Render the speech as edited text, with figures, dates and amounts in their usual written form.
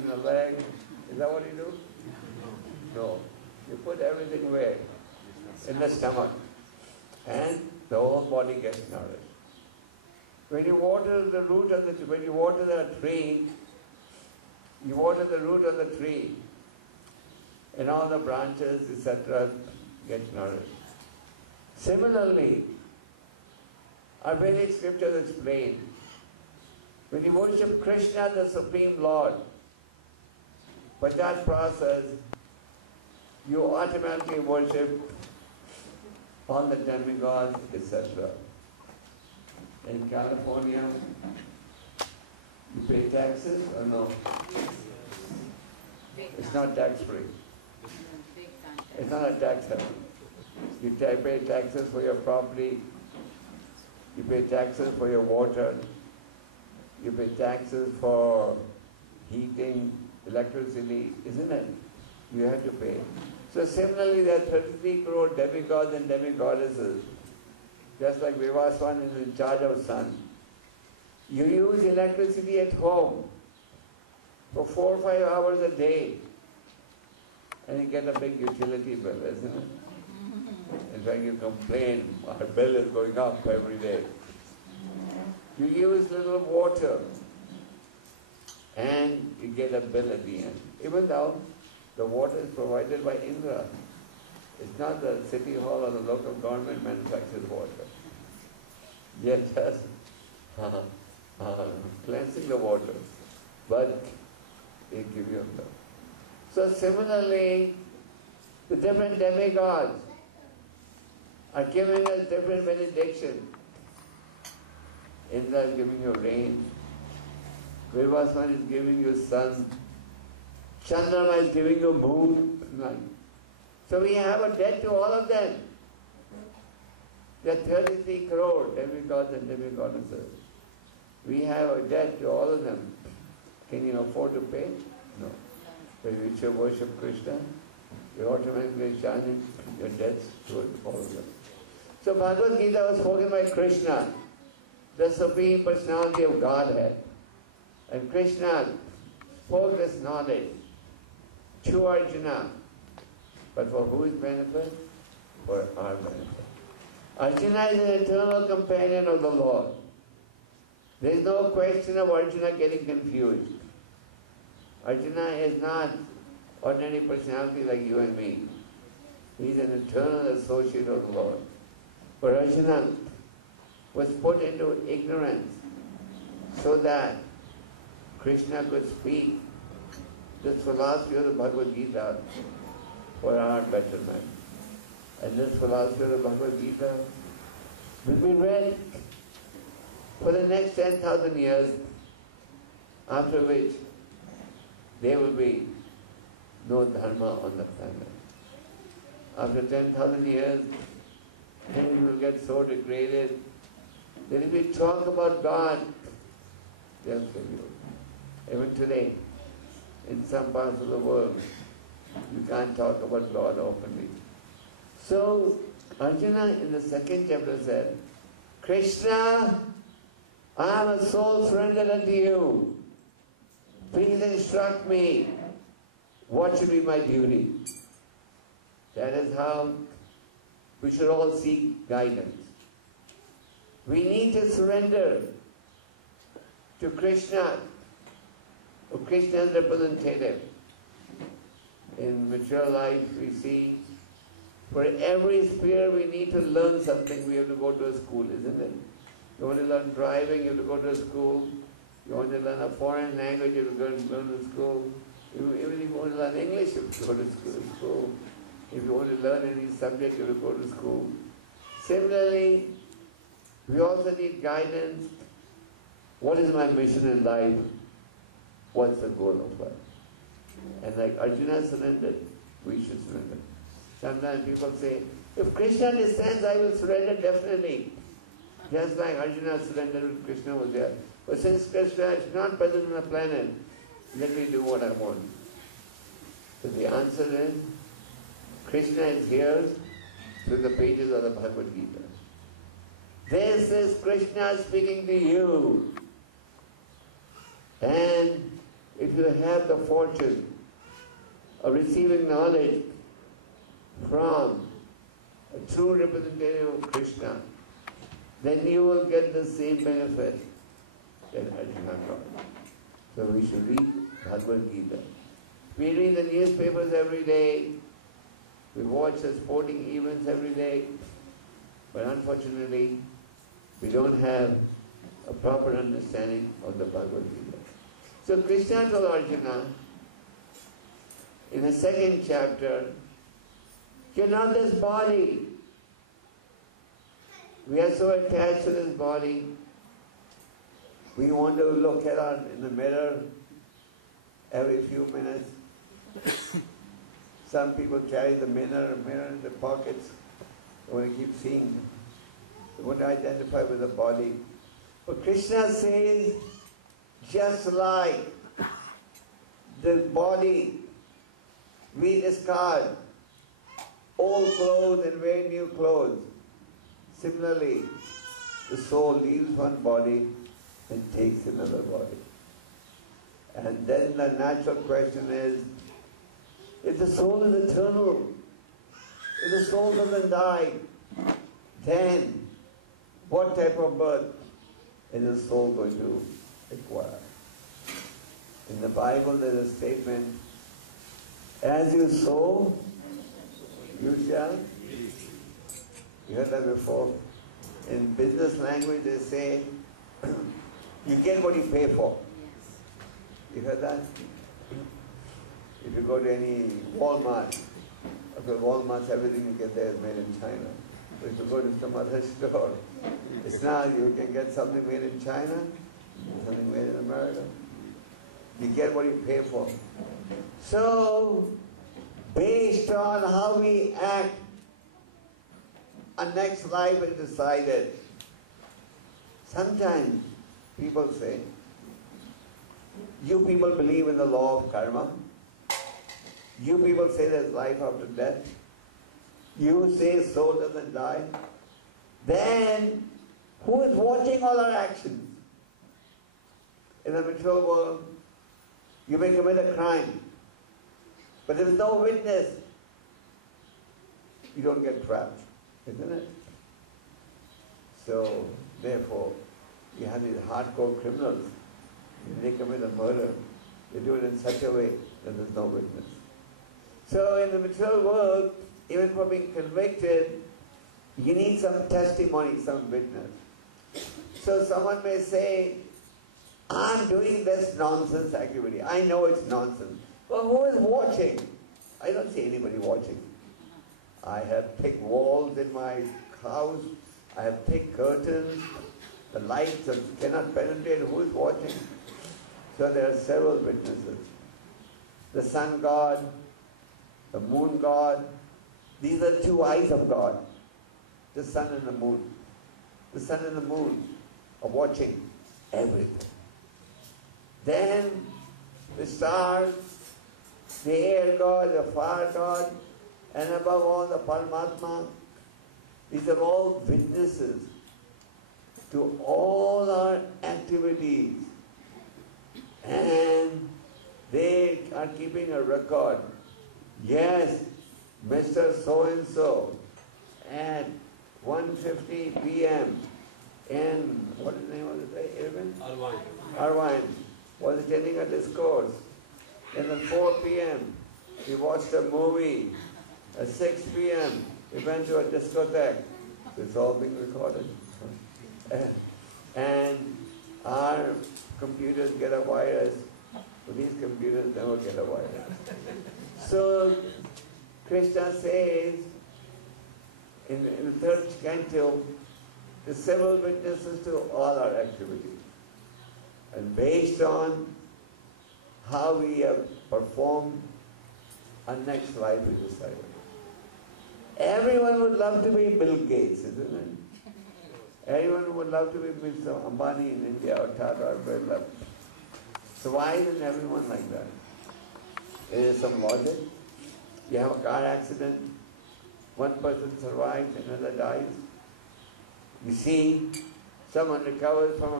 in the leg. Is that what you do? No. You put everything where? In the stomach. And the whole body gets nourished. When you water the root of the tree, when you water the tree, you water the root of the tree, and all the branches, etc., get nourished. Similarly, our Vedic scriptures explain, when you worship Krishna, the Supreme Lord, by that process, you automatically worship all the demigods, etc. In California, you pay taxes or no? It's not tax-free. It's not a tax haven. You pay taxes for your property, you pay taxes for your water, you pay taxes for heating, electricity, isn't it? You have to pay. So similarly, there are 33 crore demigods and demigoddesses. Just like Vivaswan is in charge of sun. You use electricity at home for 4 or 5 hours a day, and you get a big utility bill, isn't it? In fact, you complain, our bill is going up every day. You use little water, and you get a bill at the end. Even though the water is provided by Indra. It's not the city hall or the local government manufactures water. Yet just cleansing the water, but they give you a bill. So similarly, the different demigods are giving us different benediction. Indra is giving you rain. Vivaswan is giving you sun. Chandrama is giving you moon. So we have a debt to all of them. There are 33 crore demigods and demigoddesses. We have a debt to all of them. Can you afford to pay? No. So you should worship Krishna, you automatically charging your debts to all of them. So Bhagavad Gita was spoken by Krishna, the Supreme Personality of Godhead. And Krishna spoke this knowledge to Arjuna. But for whose benefit? For our benefit. Arjuna is an eternal companion of the Lord. There is no question of Arjuna getting confused. Arjuna is not ordinary personality like you and me. He is an eternal associate of the Lord. But Arjuna was put into ignorance so that Krishna could speak this philosophy of the Bhagavad Gita for our betterment. And this philosophy of the Bhagavad Gita will be read for the next 10,000 years, after which there will be no dharma on the planet. After 10,000 years, things will get so degraded that if we talk about God, they'll kill you. Even today, in some parts of the world, you can't talk about God openly. So, Arjuna in the second chapter said, Krishna, I am a soul surrendered unto you. Please instruct me. What should be my duty? That is how we should all seek guidance. We need to surrender to Krishna, or Krishna's representative. In material life, we see for every sphere we need to learn something, we have to go to a school, isn't it? You want to learn driving, you have to go to a school. You want to learn a foreign language, you have to go to school. Even if you want to learn English, you have to go to school. If you want to learn any subject, you have to go to school. Similarly, we also need guidance. What is my mission in life? What's the goal of life? And like Arjuna surrendered, we should surrender. Sometimes people say, if Krishna descends, I will surrender definitely. Just like Arjuna surrendered when Krishna was there. But since Krishna is not present on the planet, let me do what I want. So the answer is, Krishna is here through the pages of the Bhagavad Gita. This is Krishna speaking to you. And if you have the fortune of receiving knowledge from a true representative of Krishna, then you will get the same benefit that Arjuna got. So we should read Bhagvat Gita. We read the newspapers every day. We watch the sporting events every day. But unfortunately, we don't have a proper understanding of the Bhagavad Gita. So Krishna told Arjuna in the second chapter, you're not this body. We are so attached to this body. We want to look at our in the mirror every few minutes. Some people carry the mirror in their pockets. They want to keep seeing. They want to identify with the body. But Krishna says, just like the body, we discard old clothes and wear new clothes. Similarly, the soul leaves one body and takes another body. And then the natural question is, if the soul is eternal, if the soul doesn't die, then what type of birth is the soul going to acquire? In the Bible there is a statement, as you sow, you shall. You heard that before? In business language they say, you get what you pay for. You heard that? If you go to any Walmart, because Walmart's everything you get there is made in China. But if you go to some other store, it's now you can get something made in China, something made in America. You get what you pay for. So, based on how we act, our next life is decided. Sometimes people say, you people believe in the law of karma. You people say there's life after death. You say soul doesn't die. Then, who is watching all our actions? In the material world, you may commit a crime, but there is no witness. You don't get trapped, isn't it? So, therefore, you have these hardcore criminals. When they commit a murder, they do it in such a way that there's no witness. So in the material world, even for being convicted, you need some testimony, some witness. So someone may say, I'm doing this nonsense activity. I know it's nonsense. But who is watching? I don't see anybody watching. I have thick walls in my house. I have thick curtains. The lights cannot penetrate. Who is watching? So there are several witnesses. The sun god, the moon god. These are two eyes of God. The sun and the moon. The sun and the moon are watching everything. Then the stars, the air god, the fire god, and above all the Paramatma. These are all witnesses to all our activities. And they are keeping a record. Yes, Mr. So-and-so at 1:50 p.m. in, what is the name of the place, Irvine? Irvine was attending a discourse. And at 4 p.m. we watched a movie. At 6 p.m. we went to a discotheque. It's all being recorded. And our computers get a virus, but these computers never get a virus. So Krishna says in the third canto, the several witnesses to all our activities. And based on how we have performed, our next life is decided. Everyone would love to be Bill Gates, isn't it? Everyone would love to be Mr. Ambani in India or Tata or Birla. So why isn't everyone like that? Is there some logic? You have a car accident, one person survives, another dies. You see, someone recovers from a